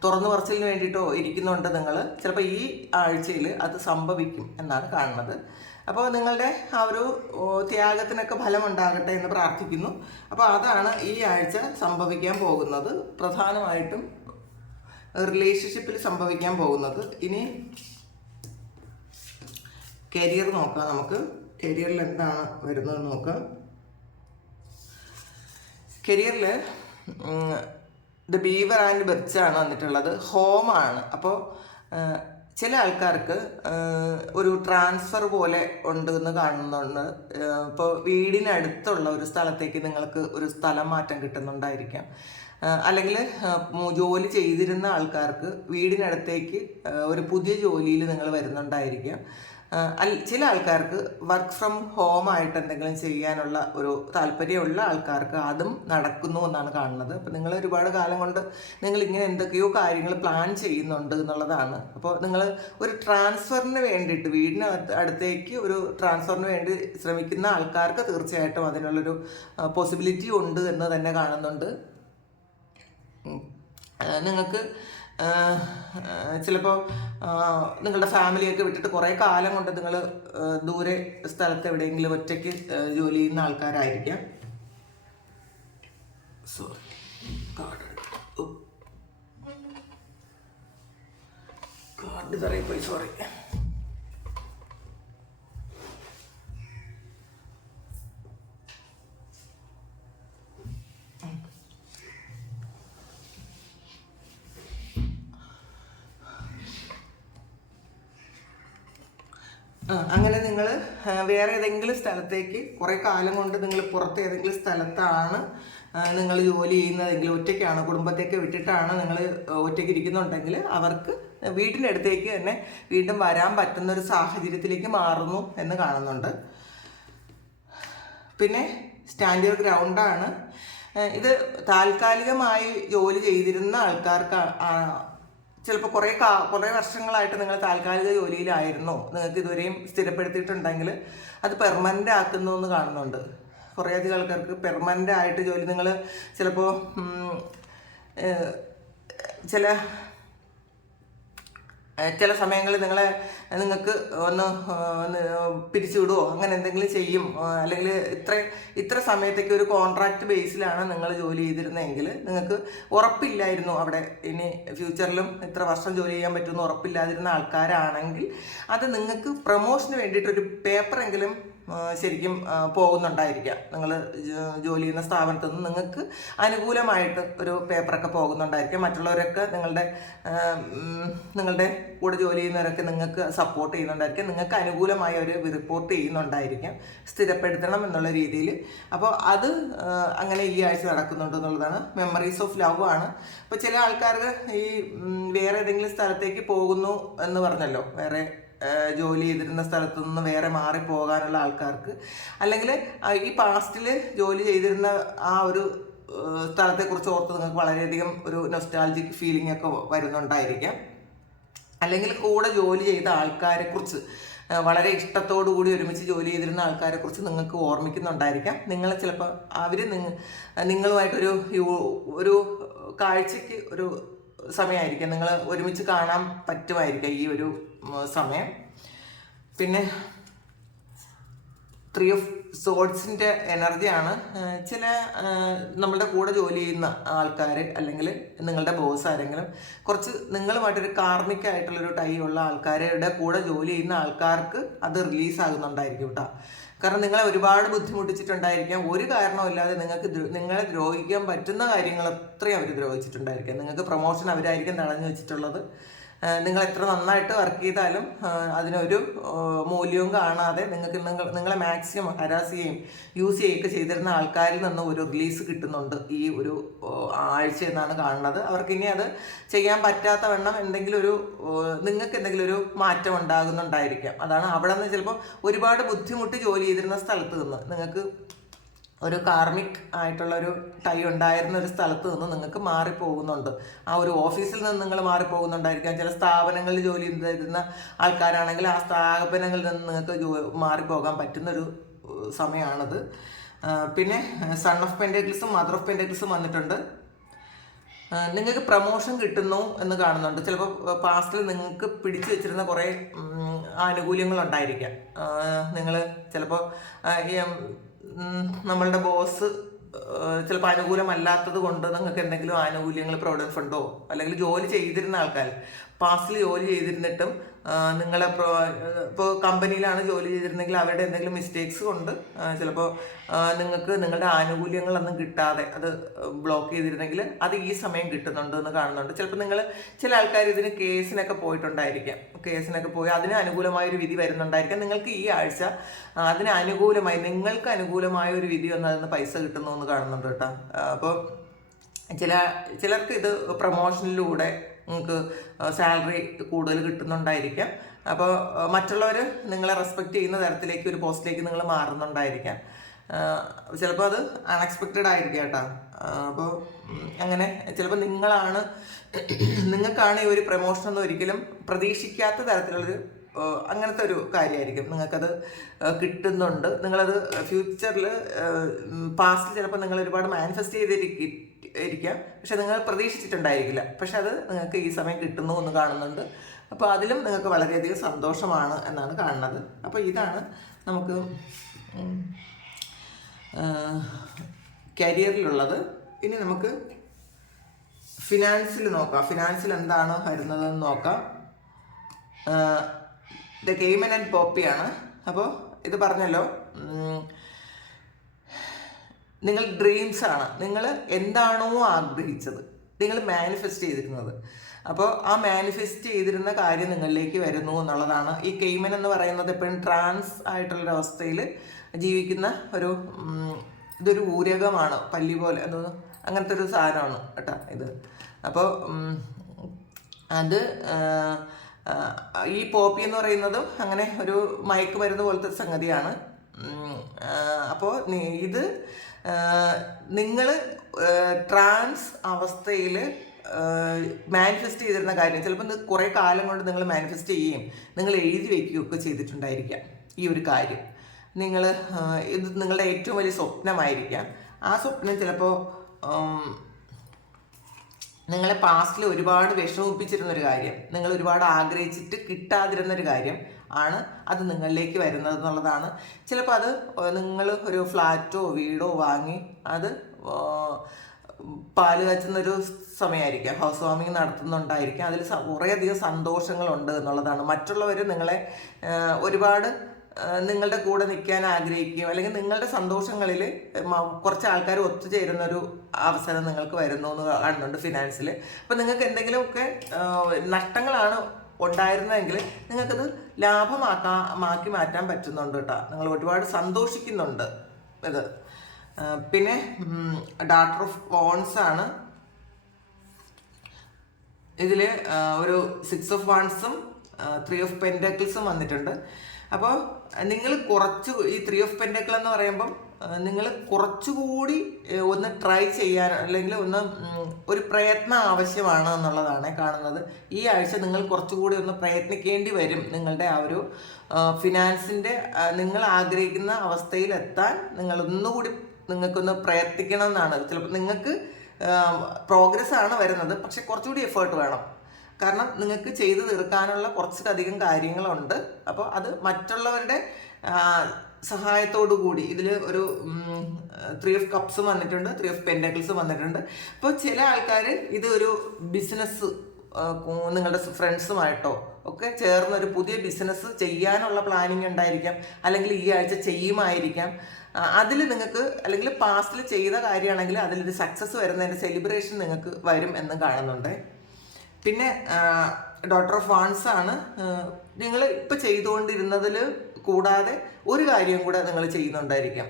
തുറന്നു പറച്ചിലിന് വേണ്ടിയിട്ടോ ഇരിക്കുന്നുണ്ട് നിങ്ങൾ. ചിലപ്പോൾ ഈ ആഴ്ചയിൽ അത് സംഭവിക്കും എന്നാണ് കാണുന്നത്. അപ്പോൾ നിങ്ങളുടെ ആ ഒരു ത്യാഗത്തിനൊക്കെ ഫലമുണ്ടാകട്ടെ എന്ന് പ്രാർത്ഥിക്കുന്നു. അപ്പോൾ അതാണ് ഈ ആഴ്ച സംഭവിക്കാൻ പോകുന്നത്, പ്രധാനമായിട്ടും റിലേഷൻഷിപ്പിൽ സംഭവിക്കാൻ പോകുന്നത്. ഇനി കരിയർ നോക്കാം. നമുക്ക് കരിയറിൽ എന്താണ് വരുന്നത് നോക്കാം. കരിയറിൽ ദ ബീവർ ആൻഡ് ബെർച്ചാണ് വന്നിട്ടുള്ളത്, ഹോമാണ്. അപ്പോൾ ചില ആൾക്കാർക്ക് ഒരു ട്രാൻസ്ഫർ പോലെ ഉണ്ട് എന്ന് കാണുന്നുണ്ട്. ഇപ്പോൾ വീടിനടുത്തുള്ള ഒരു സ്ഥലത്തേക്ക് നിങ്ങൾക്ക് ഒരു സ്ഥലം മാറ്റം കിട്ടുന്നുണ്ടായിരിക്കാം. അല്ലെങ്കിൽ ജോലി ചെയ്തിരുന്ന ആൾക്കാർക്ക് വീടിനടുത്തേക്ക് ഒരു പുതിയ ജോലിയിൽ നിങ്ങൾ വരുന്നുണ്ടായിരിക്കാം. ചില ആൾക്കാർക്ക് വർക്ക് ഫ്രം ഹോം ആയിട്ട് എന്തെങ്കിലും ചെയ്യാനുള്ള ഒരു താല്പര്യമുള്ള ആൾക്കാർക്ക് അതും നടക്കുന്നു എന്നാണ് കാണുന്നത്. അപ്പോൾ നിങ്ങൾ ഒരുപാട് കാലം കൊണ്ട് നിങ്ങൾ ഇങ്ങനെ എന്തൊക്കെയോ കാര്യങ്ങൾ പ്ലാൻ ചെയ്യുന്നുണ്ട് എന്നുള്ളതാണ്. അപ്പോൾ നിങ്ങൾ ഒരു ട്രാൻസ്ഫറിന് വേണ്ടിയിട്ട് അടുത്തേക്ക് ഒരു ട്രാൻസ്ഫറിന് വേണ്ടി ശ്രമിക്കുന്ന ആൾക്കാർക്ക് തീർച്ചയായിട്ടും അതിനുള്ളൊരു പോസിബിലിറ്റി ഉണ്ട് എന്ന് തന്നെ കാണുന്നുണ്ട്. നിങ്ങൾക്ക് ചിലപ്പോൾ നിങ്ങളുടെ ഫാമിലിയൊക്കെ വിട്ടിട്ട് കുറേ കാലം കൊണ്ട് നിങ്ങൾ ദൂരെ സ്ഥലത്ത് എവിടെയെങ്കിലും ഒറ്റയ്ക്ക് ജോലി ചെയ്യുന്ന ആൾക്കാരായിരിക്കാം. Card തറയിപ്പോയി, sorry. അങ്ങനെ നിങ്ങൾ വേറെ ഏതെങ്കിലും സ്ഥലത്തേക്ക് കുറേ കാലം കൊണ്ട് നിങ്ങൾ പുറത്ത് ഏതെങ്കിലും സ്ഥലത്താണ് നിങ്ങൾ ജോലി ചെയ്യുന്നതെങ്കിൽ, ഒറ്റയ്ക്കാണ്, കുടുംബത്തേക്ക് വിട്ടിട്ടാണ് നിങ്ങൾ ഒറ്റയ്ക്ക് ഇരിക്കുന്നുണ്ടെങ്കിൽ അവർക്ക് വീടിൻ്റെ അടുത്തേക്ക് തന്നെ വീണ്ടും വരാൻ പറ്റുന്ന ഒരു സാഹചര്യത്തിലേക്ക് മാറുന്നു എന്ന് കാണുന്നുണ്ട്. പിന്നെ സ്റ്റാൻഡ് യുവർ ഗ്രൗണ്ടാണ്. ഇത് താൽക്കാലികമായി ജോലി ചെയ്തിരുന്ന ആൾക്കാർക്ക് ചിലപ്പോൾ കുറേ വർഷങ്ങളായിട്ട് നിങ്ങൾ താൽക്കാലിക ജോലിയിലായിരുന്നു, നിങ്ങൾക്ക് ഇതുവരെയും സ്ഥിരപ്പെടുത്തിയിട്ടുണ്ടെങ്കിൽ അത് പെർമനൻ്റ് ആക്കുന്നു എന്ന് കാണുന്നുണ്ട്. കുറേയധികം ആൾക്കാർക്ക് പെർമനൻ്റ് ആയിട്ട് ജോലി, നിങ്ങൾ ചിലപ്പോൾ ചില സമയങ്ങളിൽ നിങ്ങൾക്ക് ഒന്ന് പിരിച്ചുവിടുവോ അങ്ങനെ എന്തെങ്കിലും ചെയ്യും, അല്ലെങ്കിൽ ഇത്ര സമയത്തേക്ക് ഒരു കോൺട്രാക്ട് ബേസിലാണ് നിങ്ങൾ ജോലി ചെയ്തിരുന്നതെങ്കിൽ നിങ്ങൾക്ക് ഉറപ്പില്ലായിരുന്നു അവിടെ ഇനി ഫ്യൂച്ചറിലും ഇത്ര വർഷം ജോലി ചെയ്യാൻ പറ്റുമെന്ന് ഉറപ്പില്ലാതിരുന്ന ആൾക്കാരാണെങ്കിൽ അത് നിങ്ങൾക്ക് പ്രൊമോഷന് വേണ്ടിയിട്ടൊരു പേപ്പറെങ്കിലും ശരിക്കും പോകുന്നുണ്ടായിരിക്കാം. നിങ്ങൾ ജോലി ചെയ്യുന്ന സ്ഥാപനത്തിൽ നിന്ന് നിങ്ങൾക്ക് അനുകൂലമായിട്ട് ഒരു പേപ്പറൊക്കെ പോകുന്നുണ്ടായിരിക്കാം. മറ്റുള്ളവരൊക്കെ നിങ്ങളുടെ കൂടെ ജോലി ചെയ്യുന്നവരൊക്കെ നിങ്ങൾക്ക് സപ്പോർട്ട് ചെയ്യുന്നുണ്ടായിരിക്കാം, നിങ്ങൾക്ക് അനുകൂലമായി അവർ റിപ്പോർട്ട് ചെയ്യുന്നുണ്ടായിരിക്കാം സ്ഥിരപ്പെടുത്തണം എന്നുള്ള രീതിയിൽ. അപ്പോൾ അത് അങ്ങനെ ഈ ആഴ്ച നടക്കുന്നുണ്ട് എന്നുള്ളതാണ്. മെമ്മറീസ് ഓഫ് ലവ് ആണ്. അപ്പോൾ ചില ആൾക്കാർക്ക് ഈ വേറെ ഏതെങ്കിലും സ്ഥലത്തേക്ക് പോകുന്നു എന്ന് പറഞ്ഞല്ലോ, വേറെ ജോലി ചെയ്തിരുന്ന സ്ഥലത്തു നിന്ന് വേറെ മാറിപ്പോകാനുള്ള ആൾക്കാർക്ക്, അല്ലെങ്കിൽ ഈ പാസ്റ്റിൽ ജോലി ചെയ്തിരുന്ന ആ ഒരു സ്ഥലത്തെക്കുറിച്ച് ഓർത്ത് നിങ്ങൾക്ക് വളരെയധികം ഒരു നൊസ്റ്റാൾജിക് ഫീലിംഗ് ഒക്കെ വരുന്നുണ്ടായിരിക്കാം. അല്ലെങ്കിൽ കൂടെ ജോലി ചെയ്ത ആൾക്കാരെക്കുറിച്ച് വളരെ ഇഷ്ടത്തോടു കൂടി ഒരുമിച്ച് ജോലി ചെയ്തിരുന്ന ആൾക്കാരെക്കുറിച്ച് നിങ്ങൾക്ക് ഓർമ്മിക്കുന്നുണ്ടായിരിക്കാം. നിങ്ങളെ ചിലപ്പോൾ അവർ നിങ്ങളുമായിട്ടൊരു കാഴ്ചയ്ക്ക് ഒരു സമയമായിരിക്കാം, നിങ്ങൾ ഒരുമിച്ച് കാണാൻ പറ്റുമായിരിക്കാം ഈ ഒരു സമയം. പിന്നെ 3 ഓഫ് സോഡ്സിൻ്റെ എനർജിയാണ്. ചില നമ്മളുടെ കൂടെ ജോലി ചെയ്യുന്ന ആൾക്കാർ അല്ലെങ്കിൽ നിങ്ങളുടെ ബോസ് ആരെങ്കിലും കുറച്ച് നിങ്ങളുമായിട്ടൊരു കാർമികമായിട്ടുള്ളൊരു ടൈ ഉള്ള ആൾക്കാരുടെ കൂടെ ജോലി ചെയ്യുന്ന ആൾക്കാർക്ക് അത് റിലീസാകുന്നുണ്ടായിരിക്കും കേട്ടോ. കാരണം നിങ്ങളെ ഒരുപാട് ബുദ്ധിമുട്ടിച്ചിട്ടുണ്ടായിരിക്കാം. ഒരു കാരണമില്ലാതെ നിങ്ങളെ ദ്രോഹിക്കാൻ പറ്റുന്ന കാര്യങ്ങൾ അത്രയും അവർ ദ്രോഹിച്ചിട്ടുണ്ടായിരിക്കാം. നിങ്ങൾക്ക് പ്രൊമോഷൻ അവരായിരിക്കും തടഞ്ഞു വെച്ചിട്ടുള്ളത്. നിങ്ങൾ എത്ര നന്നായിട്ട് വർക്ക് ചെയ്താലും അതിനൊരു മൂല്യവും കാണാതെ നിങ്ങളെ മാക്സിമം ഹരാസ് ചെയ്യുകയും യൂസ് ചെയ്യുകയൊക്കെ ചെയ്തിരുന്ന ആൾക്കാരിൽ നിന്ന് ഒരു റിലീസ് കിട്ടുന്നുണ്ട് ഈ ഒരു ആഴ്ച എന്നാണ് കാണുന്നത്. അവർക്കിനി അത് ചെയ്യാൻ പറ്റാത്ത വണ്ണം നിങ്ങൾക്ക് എന്തെങ്കിലും ഒരു മാറ്റം ഉണ്ടാകുന്നുണ്ടായിരിക്കാം. അതാണ് അവിടെ നിന്ന് ചിലപ്പോൾ ഒരുപാട് ബുദ്ധിമുട്ടി ജോലി ചെയ്തിരുന്ന സ്ഥലത്ത് നിന്ന് നിങ്ങൾക്ക് ഒരു കാർമിക് ആയിട്ടുള്ള ഒരു ടൈ ഉണ്ടായിരുന്ന ഒരു സ്ഥലത്ത് നിന്ന് നിങ്ങൾക്ക് മാറിപ്പോകുന്നുണ്ട്. ആ ഒരു ഓഫീസിൽ നിന്ന് നിങ്ങൾ മാറിപ്പോകുന്നുണ്ടായിരിക്കാം. ചില സ്ഥാപനങ്ങളിൽ ജോലി ചെയ്തിരുന്ന ആൾക്കാരാണെങ്കിൽ ആ സ്ഥാപനങ്ങളിൽ നിന്ന് നിങ്ങൾക്ക് മാറിപ്പോകാൻ പറ്റുന്നൊരു സമയമാണത്. പിന്നെ സൺ ഓഫ് പെൻറ്റക്കിൾസും മദർ ഓഫ് പെൻറ്റക്കിൾസും വന്നിട്ടുണ്ട്. നിങ്ങൾക്ക് പ്രമോഷൻ കിട്ടുന്നു എന്ന് കാണുന്നുണ്ട്. ചിലപ്പോൾ പാസ്റ്റിൽ നിങ്ങൾക്ക് പിടിച്ചു വെച്ചിരുന്ന കുറേ ആനുകൂല്യങ്ങളുണ്ടായിരിക്കാം. നിങ്ങൾ ചിലപ്പോൾ നമ്മളുടെ ബോസ് ചിലപ്പോൾ അനുകൂലമല്ലാത്തത് കൊണ്ട് നിങ്ങൾക്ക് എന്തെങ്കിലും ആനുകൂല്യങ്ങൾ, പ്രൊവിഡന്റ് ഫണ്ടോ അല്ലെങ്കിൽ ജോലി ചെയ്തിരുന്ന ആൾക്കാർ പാസ്റ്റിൽ ജോലി ചെയ്തിരുന്നിട്ടും നിങ്ങളെ ഇപ്പോൾ കമ്പനിയിലാണ് ജോലി ചെയ്തിരുന്നെങ്കിൽ അവരുടെ എന്തെങ്കിലും മിസ്റ്റേക്സ് കൊണ്ട് ചിലപ്പോൾ നിങ്ങൾക്ക് നിങ്ങളുടെ ആനുകൂല്യങ്ങളൊന്നും കിട്ടാതെ അത് ബ്ലോക്ക് ചെയ്തിരുന്നെങ്കിൽ അത് ഈ സമയം കിട്ടുന്നുണ്ട് എന്ന് കാണുന്നുണ്ട്. ചിലപ്പോൾ ചില ആൾക്കാർ ഇതിന് കേസിനൊക്കെ പോയിട്ടുണ്ടായിരിക്കാം. കേസിനൊക്കെ പോയി അതിന് അനുകൂലമായൊരു വിധി വരുന്നുണ്ടായിരിക്കാം. നിങ്ങൾക്ക് ഈ ആഴ്ച നിങ്ങൾക്ക് അനുകൂലമായ ഒരു വിധി വന്ന് അതിന് പൈസ കിട്ടുന്നു എന്ന് കാണുന്നുണ്ട് കേട്ടോ. അപ്പോൾ ചിലർക്ക് ഇത് പ്രൊമോഷനിലൂടെ നിങ്ങൾക്ക് സാലറി കൂടുതൽ കിട്ടുന്നുണ്ടായിരിക്കാം. അപ്പോൾ മറ്റുള്ളവർ നിങ്ങളെ റെസ്പെക്റ്റ് ചെയ്യുന്ന തരത്തിലേക്ക് ഒരു പോസ്റ്റിലേക്ക് നിങ്ങൾ മാറുന്നുണ്ടായിരിക്കാം. ചിലപ്പോൾ അത് അൺഎക്സ്പെക്റ്റഡ് ആയിരിക്കും കേട്ടോ. അപ്പോൾ അങ്ങനെ ചിലപ്പോൾ നിങ്ങൾക്കാണ് ഈ ഒരു പ്രൊമോഷനൊന്നും ഒരിക്കലും പ്രതീക്ഷിക്കാത്ത തരത്തിലുള്ളൊരു അങ്ങനത്തെ ഒരു കാര്യമായിരിക്കും. നിങ്ങൾക്കത് കിട്ടുന്നുണ്ട്. നിങ്ങളത് ഫ്യൂച്ചറിൽ പാസ്റ്റിൽ ചിലപ്പോൾ നിങ്ങൾ ഒരുപാട് മാനിഫെസ്റ്റ് ചെയ്തിരിക്കാം, പക്ഷെ നിങ്ങൾ പ്രതീക്ഷിച്ചിട്ടുണ്ടായിരിക്കില്ല. പക്ഷെ അത് നിങ്ങൾക്ക് ഈ സമയം കിട്ടുന്നു എന്ന് കാണുന്നുണ്ട്. അപ്പോൾ അതിലും നിങ്ങൾക്ക് വളരെയധികം സന്തോഷമാണ് എന്നാണ് കാണുന്നത്. അപ്പോൾ ഇതാണ് നമുക്ക് കരിയറിലുള്ളത്. ഇനി നമുക്ക് ഫിനാൻസിൽ നോക്കാം. ഫിനാൻസിൽ എന്താണ് വരുന്നതെന്ന് നോക്കാം. ദ കെയ്മൻ ആൻഡ് പോപ്പിയാണ്. അപ്പോൾ ഇത് പറഞ്ഞല്ലോ, നിങ്ങൾ ഡ്രീംസാണ്. നിങ്ങൾ എന്താണോ ആഗ്രഹിച്ചത്, നിങ്ങൾ മാനിഫെസ്റ്റ് ചെയ്തിരുന്നത്, അപ്പോൾ ആ മാനിഫെസ്റ്റ് ചെയ്തിരുന്ന കാര്യം നിങ്ങളിലേക്ക് വരുന്നു എന്നുള്ളതാണ്. ഈ കെയ്മൻ എന്ന് പറയുന്നത് എപ്പോഴും ട്രാൻസ് ആയിട്ടുള്ളൊരവസ്ഥയിൽ ജീവിക്കുന്ന ഒരു ഇതൊരു ഊരകമാണ്, പല്ലി പോലെ എന്തോന്നു അങ്ങനത്തെ ഒരു സാധനമാണ് കേട്ടോ ഇത്. അപ്പോൾ അത് ഈ പോപ്പി എന്ന് പറയുന്നതും അങ്ങനെ ഒരു മയക്കുമരുന്ന് പോലത്തെ സംഗതിയാണ്. അപ്പോൾ ഇത് നിങ്ങൾ ട്രാൻസ് അവസ്ഥയിൽ മാനിഫെസ്റ്റ് ചെയ്തിരുന്ന കാര്യം ചിലപ്പോൾ കുറേ കാലം കൊണ്ട് നിങ്ങൾ മാനിഫെസ്റ്റ് ചെയ്യുകയും നിങ്ങൾ എഴുതി വയ്ക്കുകയൊക്കെ ചെയ്തിട്ടുണ്ടായിരിക്കാം. ഈ ഒരു കാര്യം ഇത് നിങ്ങളുടെ ഏറ്റവും വലിയ സ്വപ്നമായിരിക്കാം. ആ സ്വപ്നം ചിലപ്പോൾ നിങ്ങളെ പാസ്റ്റിൽ ഒരുപാട് വിഷമിപ്പിച്ചിരുന്നൊരു കാര്യം, നിങ്ങൾ ഒരുപാട് ആഗ്രഹിച്ചിട്ട് കിട്ടാതിരുന്നൊരു കാര്യം ആണ് അത് നിങ്ങളിലേക്ക് വരുന്നത് എന്നുള്ളതാണ്. ചിലപ്പോൾ അത് നിങ്ങൾ ഒരു ഫ്ലാറ്റോ വീടോ വാങ്ങി അത് പാല് കാച്ചുന്നൊരു സമയമായിരിക്കാം, ഹൗസ് വാമിങ് നടത്തുന്നുണ്ടായിരിക്കാം. അതിൽ കുറേയധികം സന്തോഷങ്ങളുണ്ട് എന്നുള്ളതാണ്. മറ്റുള്ളവർ നിങ്ങളെ ഒരുപാട് നിങ്ങളുടെ കൂടെ നിൽക്കാൻ ആഗ്രഹിക്കുകയും അല്ലെങ്കിൽ നിങ്ങളുടെ സന്തോഷങ്ങളിൽ കുറച്ച് ആൾക്കാർ ഒത്തുചേരുന്നൊരു അവസരം നിങ്ങൾക്ക് വരുന്നു എന്ന് കാണുന്നുണ്ട് ഫിനാൻസിൽ. അപ്പോൾ നിങ്ങൾക്ക് എന്തെങ്കിലുമൊക്കെ നഷ്ടങ്ങളാണ് ഉണ്ടായിരുന്നതെങ്കിൽ നിങ്ങൾക്കത് ലാഭമാക്കി മാറ്റാൻ പറ്റുന്നുണ്ട് കേട്ടോ. നിങ്ങൾ ഒരുപാട് സന്തോഷിക്കുന്നുണ്ട് ഇത്. പിന്നെ ഡാറ്റർ ഓഫ് വോൺസ് ആണ് ഇതിൽ. ഒരു 6 ഓഫ് വാൺസും 3 ഓഫ് പെൻറ്റാക്കിൾസും വന്നിട്ടുണ്ട്. അപ്പോൾ നിങ്ങൾ ഈ 3 ഓഫ് പെൻറ്റാക്കിൾ എന്ന് പറയുമ്പം നിങ്ങൾ കുറച്ചുകൂടി ഒന്ന് ട്രൈ ചെയ്യാൻ അല്ലെങ്കിൽ ഒരു പ്രയത്നം ആവശ്യമാണ് എന്നുള്ളതാണ് കാണുന്നത്. ഈ ആഴ്ച നിങ്ങൾ കുറച്ചുകൂടി ഒന്ന് പ്രയത്നിക്കേണ്ടി വരും. നിങ്ങളുടെ ആ ഒരു ഫിനാൻസിൻ്റെ നിങ്ങൾ ആഗ്രഹിക്കുന്ന അവസ്ഥയിലെത്താൻ നിങ്ങൾക്കൊന്ന് പ്രയത്നിക്കണം എന്നാണ്. ചിലപ്പോൾ നിങ്ങൾക്ക് പ്രോഗ്രസ് ആണ് വരുന്നത്, പക്ഷെ കുറച്ചുകൂടി എഫേർട്ട് വേണം. കാരണം നിങ്ങൾക്ക് ചെയ്തു തീർക്കാനുള്ള കുറച്ചധികം കാര്യങ്ങളുണ്ട്. അപ്പോൾ അത് മറ്റുള്ളവരുടെ സഹായത്തോടു കൂടി ഇതിൽ ഒരു 3 ഓഫ് കപ്സും വന്നിട്ടുണ്ട്, 3 ഓഫ് പെൻറ്റാക്കിൾസും വന്നിട്ടുണ്ട്. അപ്പോൾ ചില ആൾക്കാർ ഇത് ഒരു ബിസിനസ് നിങ്ങളുടെ ഫ്രണ്ട്സുമായിട്ടോ ഒക്കെ ചേർന്നൊരു പുതിയ ബിസിനസ് ചെയ്യാനുള്ള പ്ലാനിങ് ഉണ്ടായിരിക്കാം, അല്ലെങ്കിൽ ഈ ആഴ്ച ചെയ്യുമായിരിക്കാം. അതിൽ നിങ്ങൾക്ക് അല്ലെങ്കിൽ പാസ്റ്റിൽ ചെയ്ത കാര്യമാണെങ്കിൽ അതിലൊരു സക്സസ് വരുന്നതിൻ്റെ സെലിബ്രേഷൻ നിങ്ങൾക്ക് വരും എന്ന് കാണുന്നുണ്ട്. പിന്നെ ഡോട്ടർ ഓഫ് വാൺസ് ആണ്. നിങ്ങൾ ഇപ്പോൾ ചെയ്തുകൊണ്ടിരുന്നതിൽ കൂടാതെ ഒരു കാര്യം കൂടെ നിങ്ങൾ ചെയ്യുന്നുണ്ടായിരിക്കാം.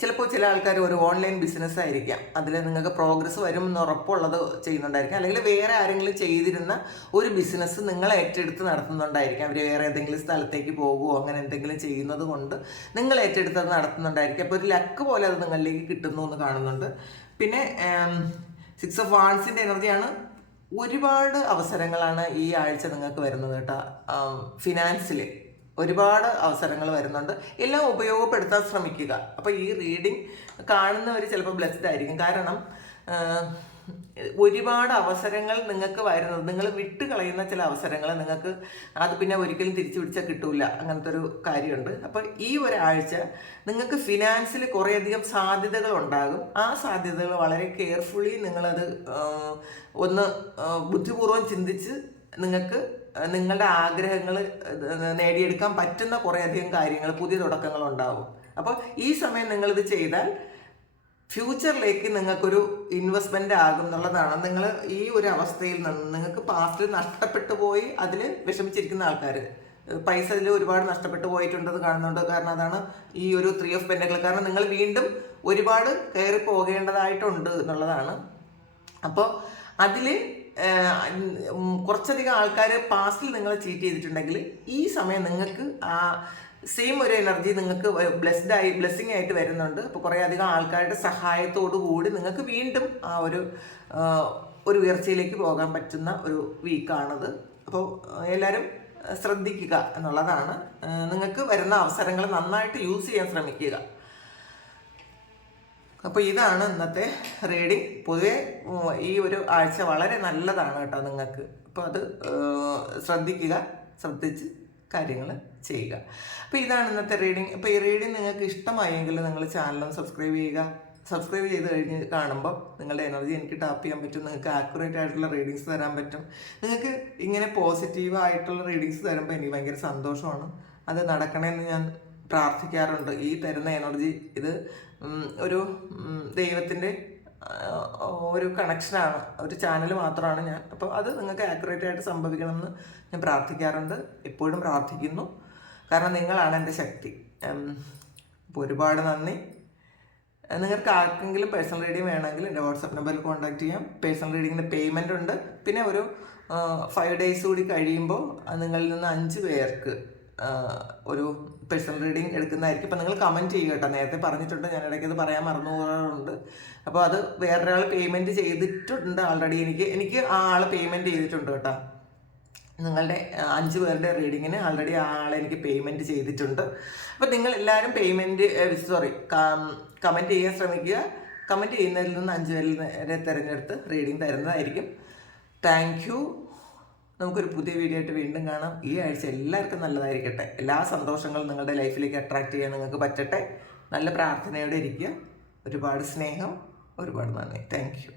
ചിലപ്പോൾ ചില ആൾക്കാർ ഒരു ഓൺലൈൻ ബിസിനസ് ആയിരിക്കാം, അതിൽ നിങ്ങൾക്ക് പ്രോഗ്രസ് വരും എന്ന് ഉറപ്പുള്ളത് ചെയ്യുന്നുണ്ടായിരിക്കാം. അല്ലെങ്കിൽ വേറെ ആരെങ്കിലും ചെയ്തിരുന്ന ഒരു ബിസിനസ് നിങ്ങൾ ഏറ്റെടുത്ത് നടത്തുന്നുണ്ടായിരിക്കാം. അവർ വേറെ ഏതെങ്കിലും സ്ഥലത്തേക്ക് പോകുമോ അങ്ങനെ എന്തെങ്കിലും ചെയ്യുന്നത് കൊണ്ട് നിങ്ങൾ ഏറ്റെടുത്തത് നടത്തുന്നുണ്ടായിരിക്കും. അപ്പോൾ ഒരു ലക്ക് പോലെ അത് നിങ്ങളിലേക്ക് കിട്ടുന്നു എന്ന് കാണുന്നുണ്ട്. പിന്നെ 6 ഓഫ് വാൺസിൻ്റെ എനർജിയാണ്. ഒരുപാട് അവസരങ്ങളാണ് ഈ ആഴ്ച നിങ്ങൾക്ക് വരുന്നത് കേട്ടോ. ഫിനാൻസിൽ ഒരുപാട് അവസരങ്ങൾ വരുന്നുണ്ട്. എല്ലാം ഉപയോഗപ്പെടുത്താൻ ശ്രമിക്കുക. അപ്പോൾ ഈ റീഡിങ് കാണുന്നവർ ചിലപ്പോൾ ബ്ലെസ്ഡ് ആയിരിക്കും. കാരണം ഒരുപാട് അവസരങ്ങൾ നിങ്ങൾക്ക് വരുന്നത്, നിങ്ങൾ വിട്ടുകളയുന്ന ചില അവസരങ്ങൾ നിങ്ങൾക്ക് അത് പിന്നെ ഒരിക്കലും തിരിച്ചു പിടിച്ചാൽ കിട്ടൂല, അങ്ങനത്തെ ഒരു കാര്യമുണ്ട്. അപ്പോൾ ഈ ഒരാഴ്ച നിങ്ങൾക്ക് ഫിനാൻസിൽ കുറേയധികം സാധ്യതകൾ ഉണ്ടാകും. ആ സാധ്യതകൾ വളരെ കെയർഫുള്ളി നിങ്ങളത് ഒന്ന് ബുദ്ധിപൂർവ്വം ചിന്തിച്ച് നിങ്ങൾക്ക് നിങ്ങളുടെ ആഗ്രഹങ്ങൾ നേടിയെടുക്കാൻ പറ്റുന്ന കുറേയധികം കാര്യങ്ങൾ, പുതിയ തുടക്കങ്ങൾ ഉണ്ടാവും. അപ്പോൾ ഈ സമയം നിങ്ങളിത് ചെയ്താൽ ഫ്യൂച്ചറിലേക്ക് നിങ്ങൾക്കൊരു ഇൻവെസ്റ്റ്മെൻ്റ് ആകും എന്നുള്ളതാണ്. നിങ്ങൾ ഈ ഒരു അവസ്ഥയിൽ നിന്ന് നിങ്ങൾക്ക് പാസ്റ്റിൽ നഷ്ടപ്പെട്ടു പോയി അതിൽ വിഷമിച്ചിരിക്കുന്ന ആൾക്കാർ പൈസ അതിൽ ഒരുപാട് നഷ്ടപ്പെട്ടു പോയിട്ടുണ്ടെന്ന് കാണുന്നുണ്ട്. കാരണം അതാണ് ഈ ഒരു 3 ഓഫ് പെൻറ്റാക്കിൾ. കാരണം നിങ്ങൾ വീണ്ടും ഒരുപാട് കയറി പോകേണ്ടതായിട്ടുണ്ട് എന്നുള്ളതാണ്. അപ്പോൾ അതിൽ കുറച്ചധികം ആൾക്കാർ പാസ്റ്റിൽ നിങ്ങൾ ചീറ്റ് ചെയ്തിട്ടുണ്ടെങ്കിൽ ഈ സമയം നിങ്ങൾക്ക് ആ സെയിം ഒരു എനർജി നിങ്ങൾക്ക് ബ്ലെസ്സിങ് ആയിട്ട് വരുന്നുണ്ട്. അപ്പോൾ കുറേ അധികം ആൾക്കാരുടെ സഹായത്തോടു കൂടി നിങ്ങൾക്ക് വീണ്ടും ആ ഒരു ഉയർച്ചയിലേക്ക് പോകാൻ പറ്റുന്ന ഒരു വീക്കാണത്. അപ്പോൾ എല്ലാവരും ശ്രദ്ധിക്കുക എന്നുള്ളതാണ്. നിങ്ങൾക്ക് വരുന്ന അവസരങ്ങൾ നന്നായിട്ട് യൂസ് ചെയ്യാൻ ശ്രമിക്കുക. അപ്പോൾ ഇതാണ് ഇന്നത്തെ റീഡിങ്. പൊതുവെ ഈ ഒരു ആഴ്ച വളരെ നല്ലതാണ് കേട്ടോ നിങ്ങൾക്ക്. അപ്പോൾ അത് ശ്രദ്ധിച്ച് കാര്യങ്ങൾ ചെയ്യുക. അപ്പോൾ ഇതാണ് ഇന്നത്തെ റീഡിങ്. അപ്പോൾ ഈ റീഡിങ് നിങ്ങൾക്ക് ഇഷ്ടമായെങ്കിൽ നിങ്ങൾ ചാനലും സബ്സ്ക്രൈബ് ചെയ്യുക. സബ്സ്ക്രൈബ് ചെയ്ത് കഴിഞ്ഞ് കാണുമ്പോൾ നിങ്ങളുടെ എനർജി എനിക്ക് ടാപ്പ് ചെയ്യാൻ പറ്റും. നിങ്ങൾക്ക് ആക്യുറേറ്റ് ആയിട്ടുള്ള റീഡിങ്സ് തരാൻ പറ്റും. നിങ്ങൾക്ക് ഇങ്ങനെ പോസിറ്റീവായിട്ടുള്ള റീഡിങ്സ് തരുമ്പോൾ എനിക്ക് ഭയങ്കര സന്തോഷമാണ്. അത് നടക്കണമെന്ന് ഞാൻ പ്രാർത്ഥിക്കാറുണ്ട്. ഈ തരുന്ന എനർജി ഇത് ഒരു ദൈവത്തിൻ്റെ ഒരു കണക്ഷനാണ്, ഒരു ചാനൽ മാത്രമാണ് ഞാൻ. അപ്പോൾ അത് നിങ്ങൾക്ക് ആക്യുറേറ്റ് ആയിട്ട് സംഭവിക്കണമെന്ന് ഞാൻ പ്രാർത്ഥിക്കാറുണ്ട്, എപ്പോഴും പ്രാർത്ഥിക്കുന്നു. കാരണം നിങ്ങളാണ് എൻ്റെ ശക്തി. അപ്പോൾ ഒരുപാട് നന്ദി. നിങ്ങൾക്ക് ആർക്കെങ്കിലും പേഴ്സണൽ റീഡിങ് വേണമെങ്കിൽ എൻ്റെ വാട്സാപ്പ് നമ്പറിൽ കോൺടാക്ട് ചെയ്യാം. പേഴ്സണൽ റീഡിങ്ങിൻ്റെ പേയ്മെൻ്റ് ഉണ്ട്. പിന്നെ ഒരു 5 days കൂടി കഴിയുമ്പോൾ നിങ്ങളിൽ നിന്ന് 5 പേർക്ക് ഒരു പേഴ്സണൽ റീഡിങ് എടുക്കുന്നതായിരിക്കും. അപ്പോൾ നിങ്ങൾ കമൻറ്റ് ചെയ്യുക കേട്ടോ. നേരത്തെ പറഞ്ഞിട്ടുണ്ട്, ഞാൻ ഇടയ്ക്ക് അത് പറയാൻ മറന്നു പോകാറുണ്ട്. അപ്പോൾ അത് വേറൊരാൾ പേയ്മെൻറ്റ് ചെയ്തിട്ടുണ്ട് ഓൾറെഡി. എനിക്ക് ആ ആൾ പേയ്മെൻറ്റ് ചെയ്തിട്ടുണ്ട് കേട്ടോ. നിങ്ങളുടെ 5 പേരുടെ റീഡിങ്ങിന് ആൾറെഡി ആ ആൾ എനിക്ക് പേയ്മെൻറ്റ് ചെയ്തിട്ടുണ്ട്. അപ്പോൾ നിങ്ങൾ എല്ലാവരും കമൻറ്റ് ചെയ്യാൻ ശ്രമിക്കുക. കമൻറ്റ് ചെയ്യുന്നതിൽ നിന്ന് 5 പേരെ തിരഞ്ഞെടുത്ത് റീഡിങ് തരുന്നതായിരിക്കും. Thank you. നമുക്കൊരു പുതിയ വീഡിയോ ആയിട്ട് വീണ്ടും കാണാം. ഈ ആഴ്ച എല്ലാവർക്കും നല്ലതായിരിക്കട്ടെ. എല്ലാ സന്തോഷങ്ങളും നിങ്ങളുടെ ലൈഫിലേക്ക് അട്രാക്റ്റ് ചെയ്യാൻ നിങ്ങൾക്ക് പറ്റട്ടെ. നല്ല പ്രാർത്ഥനയോടെ ഇരിക്കുക. ഒരുപാട് സ്നേഹം, ഒരുപാട് നന്ദി. Thank you.